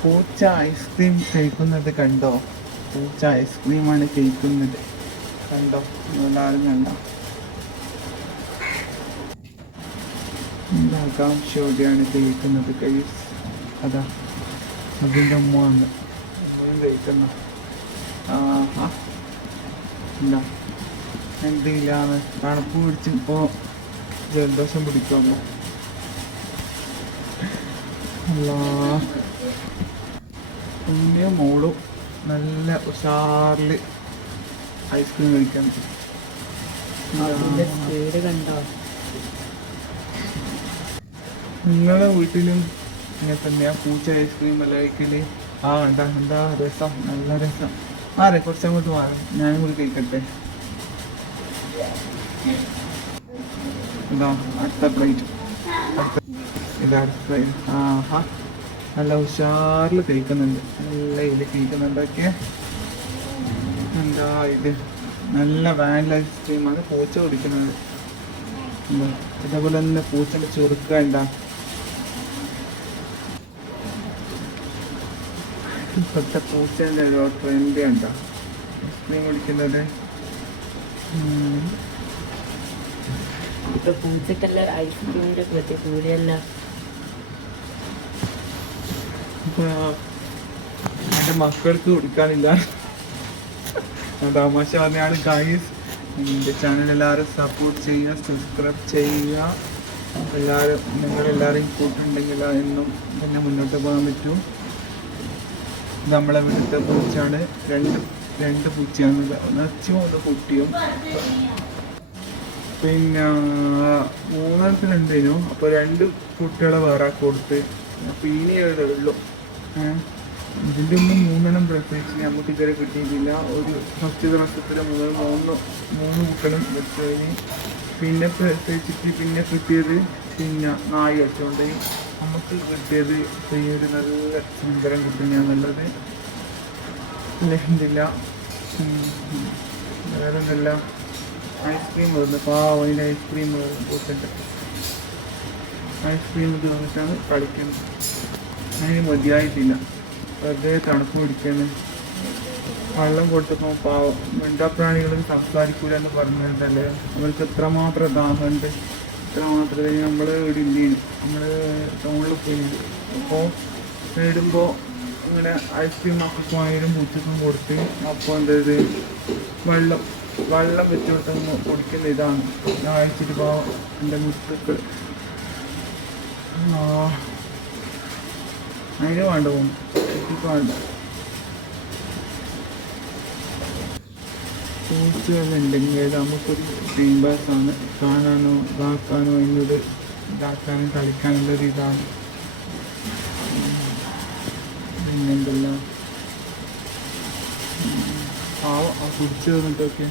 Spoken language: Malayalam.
പൂച്ച ഐസ്ക്രീം കഴിക്കുന്നത് കണ്ടോ? പൂച്ച ഐസ്ക്രീമാണ് കഴിക്കുന്നത് കണ്ടോ? എല്ലാവരും കണ്ടോ? ആകാംക്ഷയോടെയാണ് കഴിക്കുന്നത് കൈസ്. അതാ അതിൻ്റെ ഉമ്മയാണ് കഴിക്കുന്ന. എന്താ എന്തെങ്കിലാണ് തണുപ്പ് പിടിച്ചിപ്പോൾ ജലദോഷം പിടിക്കുമോ? അല്ലാ കുഞ്ഞു മോളും നല്ല ഉഷാറിൽ ഐസ്ക്രീം കഴിക്കാൻ. സ്പീഡ് കണ്ടോ? നിങ്ങളുടെ വീട്ടിലും ഇങ്ങനെ തന്നെയാ പൂച്ച ഐസ്ക്രീം എല്ലാം കഴിക്കല്? കണ്ട എന്താ രസം, നല്ല രസം. കുറച്ചങ്ങോട്ട് മാറും, ഞാനും കൂടി കഴിക്കട്ടെ. ഇതാ അടുത്ത പ്ലേറ്റ്, ഇതാ അടുത്ത പ്ലേറ്റ്. നല്ല ഉഷാറിൽ കഴിക്കുന്നുണ്ട്, നല്ല ഇതിൽ കഴിക്കുന്നുണ്ടൊക്കെ. എന്താ ഇത് നല്ല വാനില ഐസ്ക്രീമാണ് പൂച്ച കുടിക്കുന്നത്. ഇതേപോലെ തന്നെ പൂച്ചൻ്റെ ചുരുക്ക ഉണ്ടാ. ഇപ്പോഴത്തെ പൂച്ചേൻ്റെ ഒരു ട്രെൻഡ് ഉണ്ടോ ഐസ്ക്രീം കുടിക്കുന്നത്? പൂച്ചക്കല്ല ഐസ്ക്രീമിന്റെ പ്രതികൂലല്ല. എൻ്റെ മക്കൾക്ക് കുടിക്കാനില്ല. തമാശ പറഞ്ഞാണ് ഗൈസ്. എൻ്റെ ചാനൽ എല്ലാവരും സപ്പോർട്ട് ചെയ്യുക, സബ്സ്ക്രൈബ് ചെയ്യുക. നിങ്ങളെല്ലാവരും കൂട്ടുണ്ടെങ്കിൽ എന്നും തന്നെ മുന്നോട്ട് പോകാൻ പറ്റും. നമ്മളെ വീട്ടിലത്തെ പൂച്ചയാണ്, രണ്ട് പൂച്ചയാണ്, നച്ചും ഒരു കുട്ടിയും. പിന്നെ 3 അപ്പോൾ 2 കുട്ടികളെ വേറെ കൊടുത്ത്. അപ്പോൾ ഇനി ഉള്ളൂ. ഇതിൻ്റെ ഒന്നും 3 പ്രസവിച്ച് നമുക്ക് ഇതുവരെ കിട്ടിയിട്ടില്ല. ഒരു ഫസ്റ്റ് ദിവസത്തിൽ മൂന്ന് കുട്ടികളും വെച്ച് കഴിഞ്ഞ് പിന്നെ പ്രസവിച്ചിട്ട് പിന്നെ കിട്ടിയത് പിന്നെ 4 വെച്ചുകൊണ്ട് നമുക്ക് കിട്ടിയത് ഈ ഒരു നല്ല സുന്ദരം കുട്ടിനെയാണുള്ളത്. അൽഹംദുലില്ലാ. വേറെ നല്ല ഐസ്ക്രീം വരുന്നത് അതിൻ്റെ ഐസ്ക്രീം കൂട്ടിട്ട് ഐസ്ക്രീം തീർന്നിട്ടാണ് കളിക്കുന്നത്. അതിന് മതിയായിട്ടില്ല, വെറുതെ തണുപ്പ് പിടിക്കുന്നത്. വെള്ളം കൊടുത്തപ്പോൾ പാവം മിണ്ടാപ്രാണികൾ സംസാരിക്കൂല എന്ന് പറഞ്ഞതല്ലേ, അവർക്ക് എത്രമാത്രം ദാഹമുണ്ട്, എത്രമാത്രം. നമ്മൾ ഇവിടെ ഇല്ലേനും നമ്മൾ ടൗണിൽ പോയി അപ്പോൾ നേടുമ്പോൾ ഇങ്ങനെ ഐസ്ക്രീം മക്കൾക്കും ആയാലും പൂച്ചക്കും കൊടുത്ത്. അപ്പോൾ എന്തത് വെള്ളം വെച്ച് കൊടുത്തൊന്ന് കുടിക്കുന്ന ഇതാണ്. ഞാൻ അയച്ചിട്ട് പോവാം എൻ്റെ മുത്തുക്കൾ. അതിന് വേണ്ട പോകും, വേണ്ട. പൂച്ചകളുണ്ടെങ്കിൽ നമുക്കൊരു ടൈം പാസ്സാണ്. കാണാനോ ഇതാക്കാനോ എന്നൊരു ഇതാക്കാനും കളിക്കാനുള്ളൊരു ഇതാണ്. പിന്നെന്തല്ല കുടിച്ചു വന്നിട്ടൊക്കെ